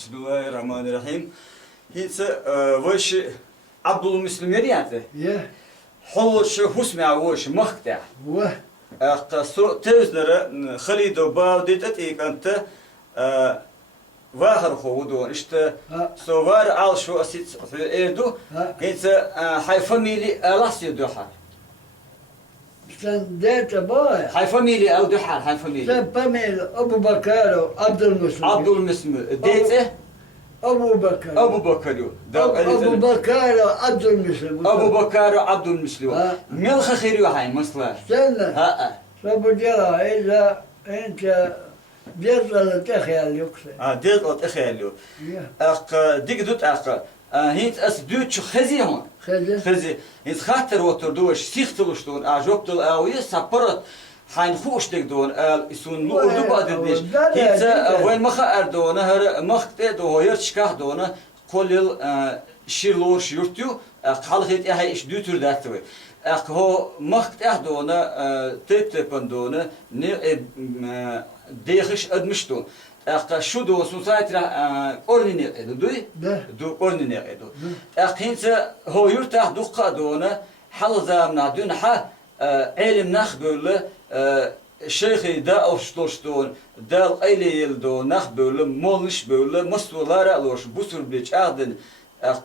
بسم الله الرحمن الرحيم. هيت وش عبد المسلم يعني Ja, حوش حسمع وش مختع wa, قصو تزنر خليد وباودت أتيك أنت واهر خودون إشت ha, سوار على شو أسيت إيدو ha. هيت هاي فاميلي ألاس دوحة Sen dete boya. هاي فاميلي أو دوحة هاي فاميلي Sen Pamel Abu Bakar Abdülmüslim. عبد المسلم ديته Abu Bakar. أبو بكر Abu Bakar Abdülmüslim. أبو بكر عبد المسلم ملخ خير وحين مصلح Sen ها Sabu dira إذا أنت جزء تخيل يكسر. ديت أتخيلوا Ja, ديك دوت هيت أس دوت شو خزي هون خذ. خزي هيت خاطر وتردوش سيختلوش دون أجوبت الأوية سبرت حين خوش ديك دون يسون لو أردو بعد ديش هيت وين مخا أردون هر مخ تدو هو يرتشكه دون كل شيرلور شيرتيو خالق هيت هاي إيش دوتر داتوي هو مخ تأخدون تبتبن دون ديخش أدمشتون شو دو سوسايتي أورنيني دوي ده. دو أورنيني دو هينس هو يرتاح دقة دون حل زامنا دون علم نخبل شيخي دا أوشتوشتون دال أيلي يلدو نخبل مولش بول مستولار ألوش بوسر بيج أخدن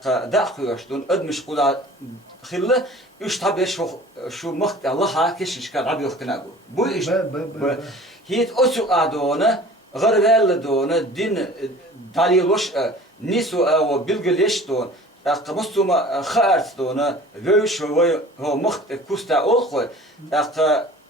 داخوشتون أدمش قلا خلة يشتبه شو مخت الله هاكش إشكال عبي يختناقو بو إيش هيت أسوء أدونا غرغال دونا دين داليلوش نيسو أو بلغليش دون مستوما خارت دونا ويش هو مخت كوستا أولخو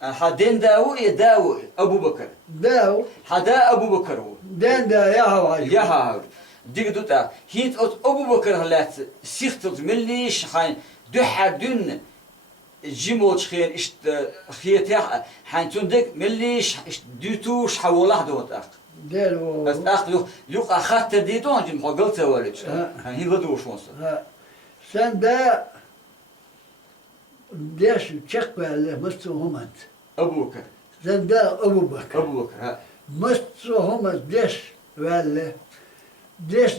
حدين داو يداو أبو بكر داو حدا أبو بكر هو دين دا يا هواي. يا هاور ديك دوتا هيت أبو بكر هلات سيختلت مليش حين دوحة دون جيموتش خير إشت خيتها حين تندك مليش دوتوش حوله دوت ديرو. بس يوق أخذت ديتون جم قلت ولد هي بدوش وصل Ha. Sen de deş çekmeyle mısır humat. أبو بكر Sen de Abu Bakar. أبو بكر ها مصر هم دش ولا دش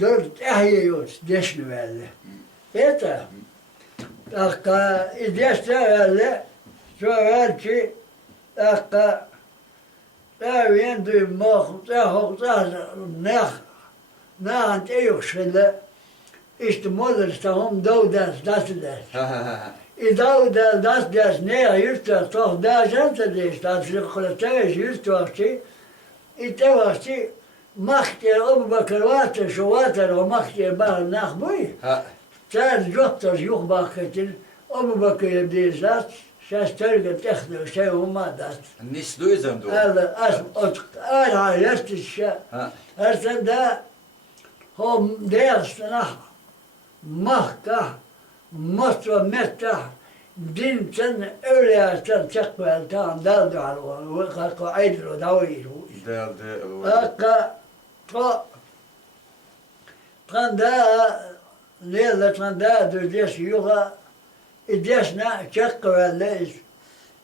دört احيوش دش ولا ايتا اقا دش ولا شو هالشي اقا وين دو مخ نخ نانت ايوش ولا işte moderstahom dödas das ها ها I dag das ner just toch där inte det att sekreterare just också I det var sig macht Abu Bakr water så water och macht bara nach boy ها sen doktor yok bakın Abu Bakr det zat şastörge tekno şey olmadı الناس دو يزم دو هذا أنا عرفت الشيء ها هذا هم درسنا mahka, mostra metta, din sen öyle sen çakma tam daldı alıyor, ve kalko aydro daviro. دال دال Aka tranda nella tranda dödes yoga idesna çakma leş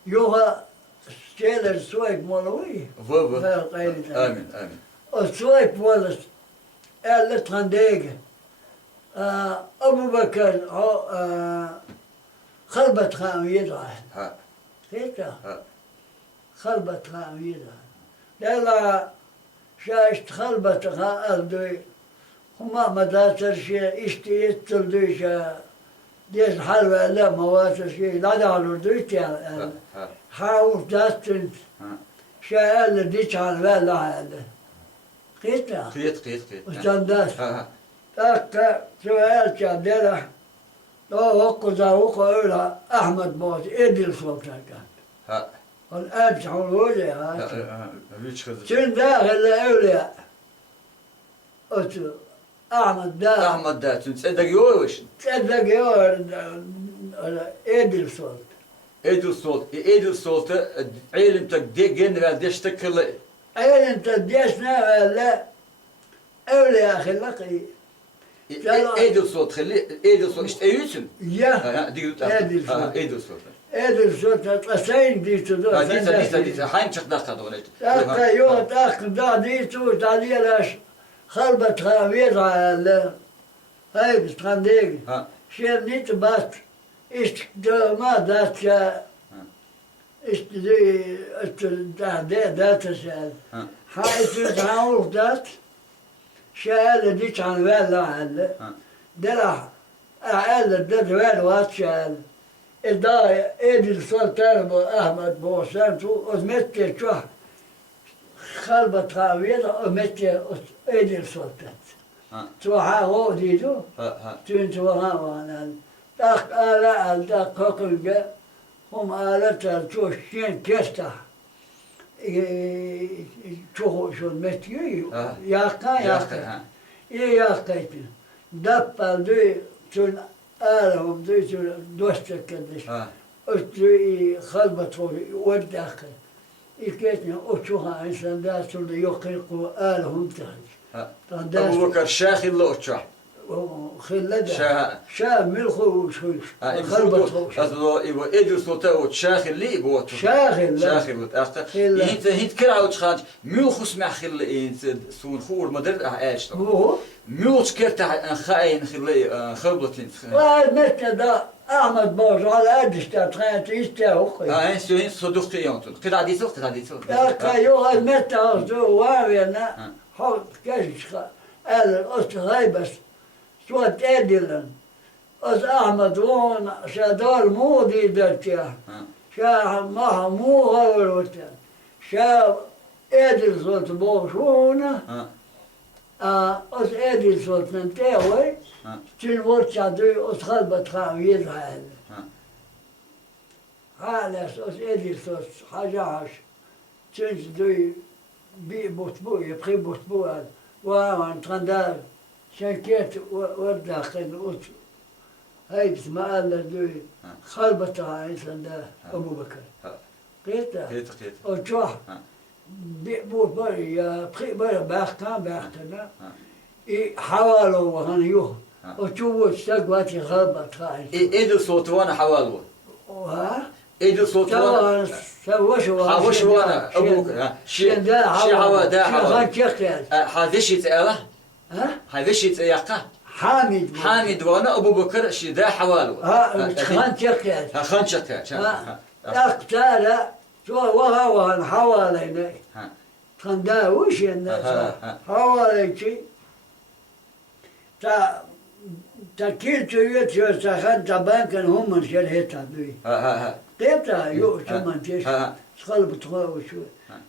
yoga şeyler soyk molavi. فوفو آمين آمين آمين O soyk molas elle trandege. أبو بكر خربت خاميرة ها هيك ها خربت خاميرة لا شاشت خربت خاردوي هما مداتر شيء اشتيت تلدوش ديش حلوة لا مواتر شيء لا دعلو دويت يعني ها حاول داتن ها شاء اللي ديش على ولا هذا هيك قيت قيت قيت وستانداش ها ها Akka sual çadera o okuda öyle Ahmet Boğaz Edil Sultan'a. ها On erç olur ya. هذيك خذ Şimdi öyle öyle. Otu Ahmet da أحمد ده تصدق يوش تصدق gör Edil Sultan. إيدل صوت علم تك جن ديش تكل Elinde desne öyle öyle ya خلقي. إيدل صوت خلي إيدل صوت إيش أيوسن Ya ها ديك إيدل صوت. إيدل صوت Edil Sultan tlasayın diytu da. ديتا هاي مش دقة دولت Akka yok ak da diytu da diyeler خربت خاوير على هاي بتخندق ها شير نيت بات إيش ما دات شا إيش دي دات شال ها حايت تعاول دات شال ديش عن ولا عال ها دلع عال دات ولا وات شال إدا إيدي السلطان أحمد بوسان تو أزمت شو خربت خاوير أزمت إيدي السلطان ها تو هاو ديدو ها تون تو هاوانا داك آلا داك كوكل هم آلة تو شين كستا تو شو متيو ياكا ها ياكا دبل دو تون آلهم دو تون دوستا كدش ها أتو خلبت وداك إكتنا أتوها إنسان دا تون يقرقوا آلهم تهج ها أبو بكر شاخي اللي أتشع خلدا شا ملخو وشوش خربت أصله يبغى إيدو صوته وتشاخي اللي يبغى شاخل شاخي اللي هنت كرا وتخاج ميو خسمع خل إنت سون خور مدر عايش هو ميو تكرت خاين خل خربت متى دا أحمد باز على أدشتا تخانت يستاوخ هاي سوين صدق يومتون كده عديسو يا كايو متى أصدو وارينا حط كاش قال الأست هاي بس صوت أدلن أس أحمد وون شادار مودي درتيا شا ما مو غيروتا شا أدل صوت بوشونا أس أدل صوت ننتهي تين ورد شادوي أس خلبت خاوير هاي هذا أس أدل صوت حاجة عش تين دوي بي بوتبو يبخي بوتبو وان تغندار شنكيت وداخل هاي بسمع الله دوي خربتها عيسى أبو بكر قيتا وتروح بيبوت بري يا بخي بري باخ كان باختنا حوالو وهنيوه وتشوفوا استقبلت خربتها عيسى إيدو صوت وانا حوالو وها إيدو صوت وانا سوش وانا أبوك شي حوا دا حوا هذا شيء تأله هذا شيء تأيقه حامد وانا أبو بكر شي دا حوالو خان شقيت خان شقيت اقتال شو وهو حوالينا خان دا وش الناس حوالي شي تا كيلتو يتشو سخان تبانكن هم من شرهتا دوي قيبتا يو شمان تيش تخلب تخلو شو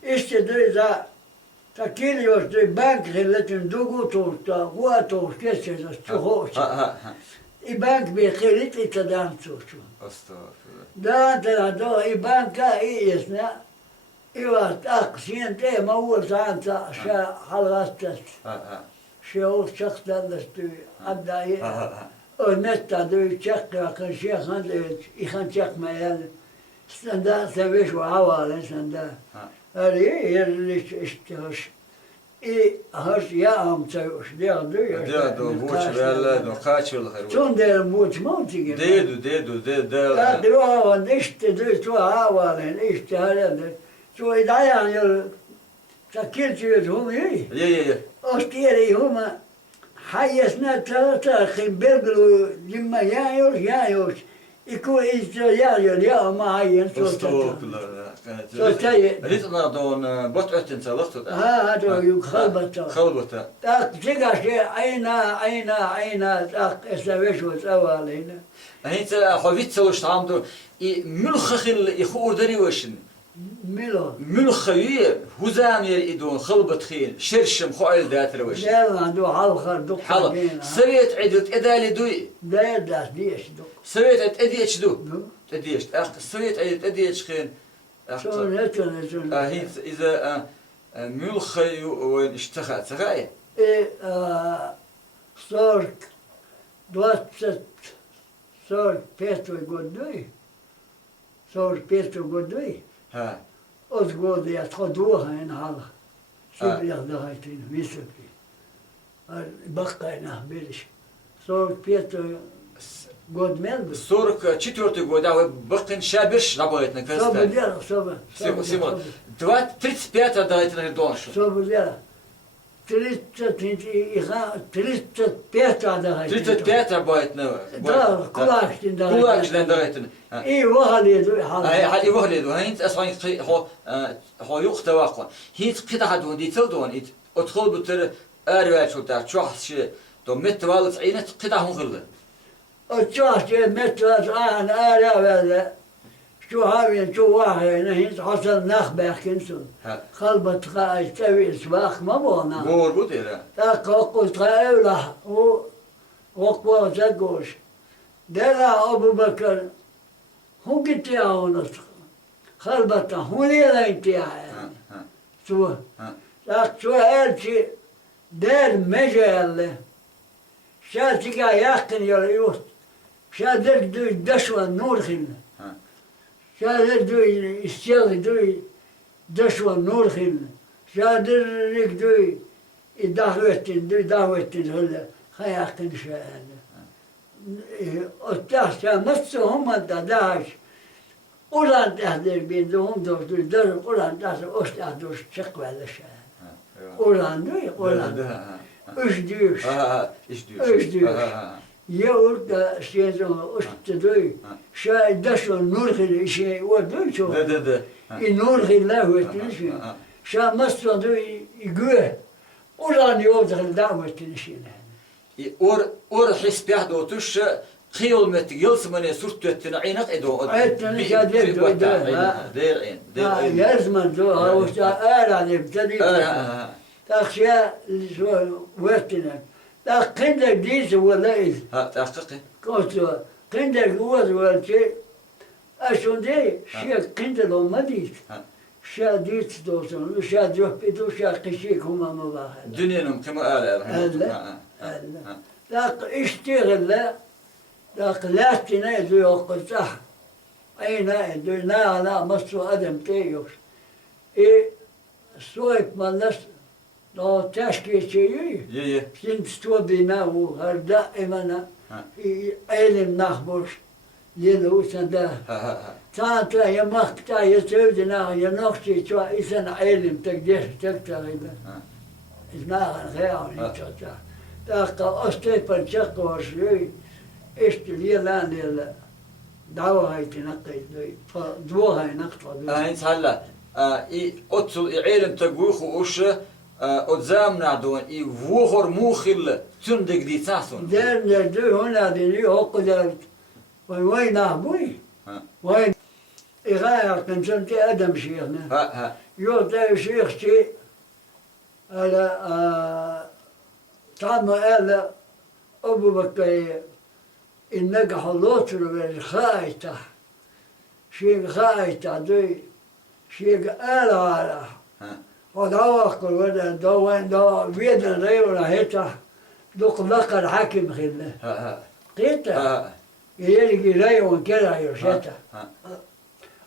اشتدري ذا تكيل يوشتري بانك خلتن دوغو توشتا هو توشتش تشوهوش بانك بخيرت اتدام توشو دا تلاتو بانكا يسنا ايوه اقسين تي مول سانتا شا حلغستت شو شخص دلستوي عبداي ونتا دوي شق وكان شيخ هندويتش يخان شق ميال سندا سويش وعوال سندا هذه اللي اشتهش هرش يا أم تسويش دو بوش بيلا دو قاتش والخير شون دير بوش موتي ديدو دو ونشت دو شو عوالين اشتهالين شو إدعيان يل تكيل شويت هم يي أشتيري هما حيسنا ثلاثة خبرقلوا لما يايوش يكون يايوش يا ما هين صوتك ريت دون بطعت سلخت هذا يخربط خربط تيجا شيء عينا تاق اسويش وتوالينا انت خويت سوش عمدو ملخخل يخور دري وشن ملخير هزام يريدون خلبت خيل شرشم خويل داتر وش لا عنده حلخر دق حلق سويت عدت ادالي دوي داس ديش دق سويت اديش دو اديش سويت عدت اديش خين شو نتون هي اذا ملخي وين اشتخت سغايه صارك دوست صار بيتو قدوي صار بيتو قدوي ها أزغود يتخدوها إن هذا شو بياخدوها يتين ميسكي بقى إنه بيلش صار بيتو قد ملبس صورك четвертый год а бакин шабиш работает на صوب ديالا صوب Симон, 35 дайте на доншу. صوب ديالا 30 Petra da hay. 30 Petra boyutunu. Da kulakçın da. Kulakçıdan da gaytın. İyi vahaliyedu هاي hala. حد يوهلد وهين أصلا هو يخت واقع هيت قطع هدون دي تودون أدخل بتر أروع شو تاع شو شيء تو مت والد عينت قطع هم غلة O çahçe metras an ara vele. Şu havin şu vahine hiç hasan nakbeh kinsun. ها Kalbat kay tevis bakma bona. مور بوديرا Ta kokut evlah o okwa zagoş. Dela Abu Bakr hu gitti ya onu. Kalbata hu ne gitti ya. ها ها Şu ها tak şu elçi der mecelle. Şatika yakın yolu yok. Şadır duy daşva nur khil. ها Şadır duy istiyal duy daşva nur khil. Şadır rik duy davetin öyle. Hayakın şahane. O tahta massuhum da daş. Ulan tahdir bin duhum durdur dur. Ulan tahta ostahdur çıkmalı şahane. Ulan duy ulan. Üç düş. ها إيش إيش ديوش ديوش. يورد شيء أشتدوي شاي دشوا النور خلي شيء ودوي شو ده النور خلي لا هو تنشي شا مصر دوي يقوه ولان يوضع الدعوة تنشي اور حس بيحد وتش قيل مت يلس من سورت تنعينك ادو عيتنا شادر دوي دير عين يزمن دو هو شا آل يبتدي تخشى شو وقتنا لا قندك ديس ولا إذ ها تحققي قلت قندك هو شيء أشون دي شيء قند لو ما ديت شا ديت دوسون شا جوه بدو شا قشيك هما مباهل دنيا كما قال لا اشتغل لا قلاتنا يدو يوقفتها أين يدو لا مصر أدم تيوش إيه سويت مالناس لا تشكي شيء يه Şimdi stobina u her daimana elim nahboş yeni usanda ها tanta ya makta ya sevdina ya nokti çwa isen elim tekdir tektarıyla iznahan gayani çata taka ostepan çakos yui işte lilan yela dava haytina qaydoy fa dua haynaqta هاي هلا اي اوتل علم تقويخ وش قدامنا دون اي وهر موخل تندق دي تاسون der dö hona deni o kadar وين ابوي وين إغاية كنت أدم شيخنا ها يوتا شيخ شيء على طعم على أبو بكر إنك حلوتر بالخايتة شيخ خايتة دوي شيخ على ودواق الولد دوين دوا بيدنا ريونا هيتا دوق لقى الحاكم خلنا ها قيتا ها يلقي ريون كده يرشتا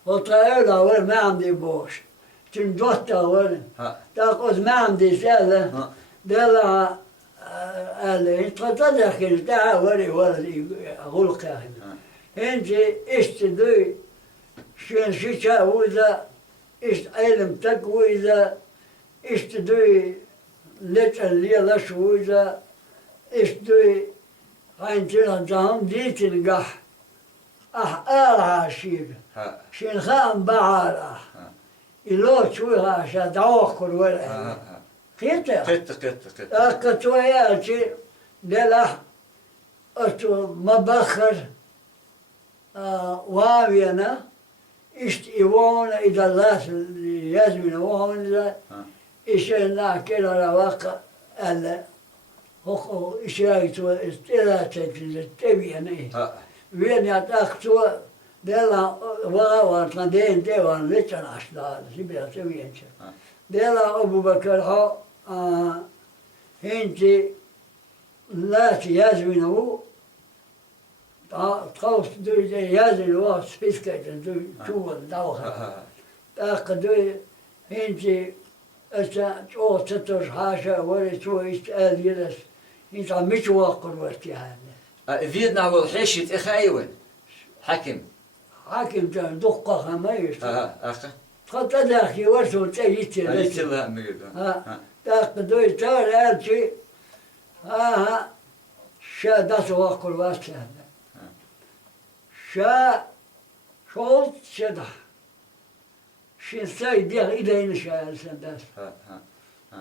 وطلعنا وين ما عندي بوش تندوتا وين تاخذ ما عندي سالة دلا قال لي تفضل كنت ولي غلق هنا انت ايش تدوي شين شيشا وإذا ايش علم تقوى إذا ايش تدوي ليش اللي لش وإذا ايش تدوي عندنا دهم ديت القح آلها شيء شين خام بعالها إلو شويها عشان تعوق الولد قيتا قت أكتويا شيء دلا أتو مبخر واوينا إيوان إذا الله يزمن وهم إذا إشينا كلا رواقع ألا هو إشياء استلاتة تبيني وين يتأخذوا دلا وغاوة دين ديوان لتن أشدار سبيا تبين دلا أبو بكر ها هنتي لا تيازمنه تخوف دوي يازن واحد سبيسكا دوي شو دوخة تأخذوا هنتي أشا أو تطر حاشا ولا شو يستأذ يلس هنت عم مش واقر وقت يعني فيدنا والحيشة إخايوين حكم حاكم كان دقة خميس أخا خطا داخي ورثو تأيتي أيت الله مجد تاخذوا تار أرجع ها شا دات وقل واسه شا شوط شدا شين ساي ديال إلى إن شاء السنداس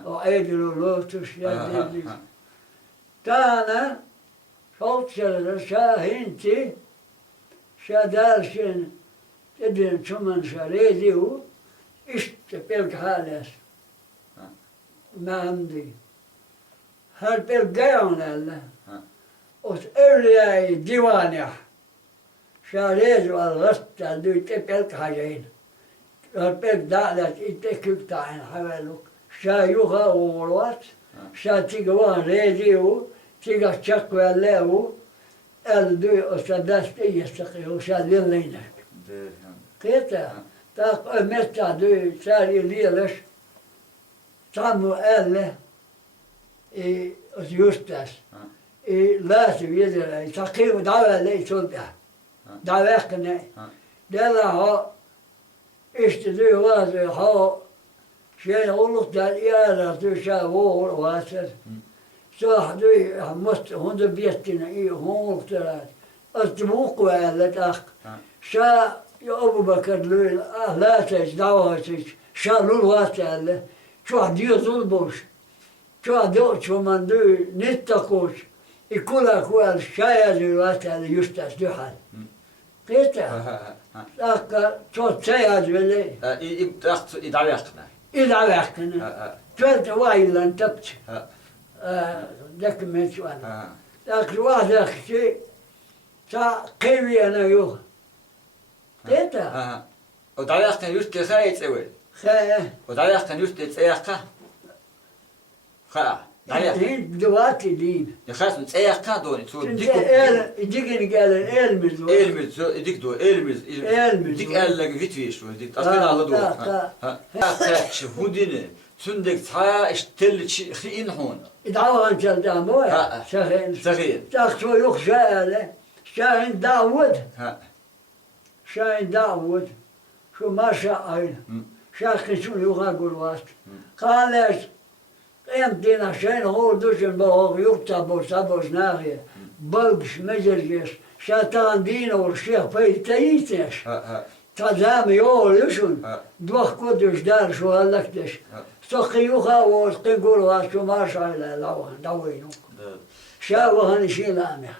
وعيدلو لوتوش يا ديلي تانا شوط شدا شا هنتي شا دارشين تدين شمن شريديو اشتبلك حالس ما عندي هل بلقيون الله وتقولي ديوانيا شاريز والغسط دو تبلك حاجين هل بلك دعلت اتكك تعين حوالك شايوها وولوات شا تيجوان ريديو تيجا تشكوى الليو الدو أستدست يستقيو شا ليلينك كيتا تاق متى دو ساري ليلش تعمو أله يوستاس لازم يدري تقيم دعوة لي سلطة دعوة كنا دلا ها اشتدي وازي ها شيء غلط دل يالا تشا وور واسر صح دوي مست هند بيتنا هون ترى التبوق ولا تاق شا يا أبو بكر لول لا تج دعوة شا لول واسر شو ديو زلبوش شو دو شو من دو نتاكوش يقول أقوال شايع دلوقتي على يستاس دو حال قيتا لكن شو تسياد بالله يدعوقنا يدعوقنا تولت وايلا انتبت ذاك من سؤال لكن واحد أخشي تا قوي أنا يوه قيتا ودعوقنا يستي خايت أول خاية ودعوقنا يستي تسيقه هين دواتي دين يخاف نتسيقه دوني تو ديك يجيني قال الالمز إلمز ديك دو إلمز ديك قال لك فيتفيش ديك أصلا على دو ها شهودين تندك تا اشتل خين هون يدعوا عن جلدان بويا شاهين صغير تاخذوا يخشى له شاهين داود شاهين داود شو ما شاء عين شاخ شو يقول واسط قالش يمدينا شين هو دوشن بهو يكتبوا سبوش ناغية بلقش مجرجش شاتان دينا والشيخ في تيتش تزام يول يشون دوخ كودش دار شو هلكتش سقيوها وسقيقولوا شو ما شاء الله دوينو شاوهن شيلامه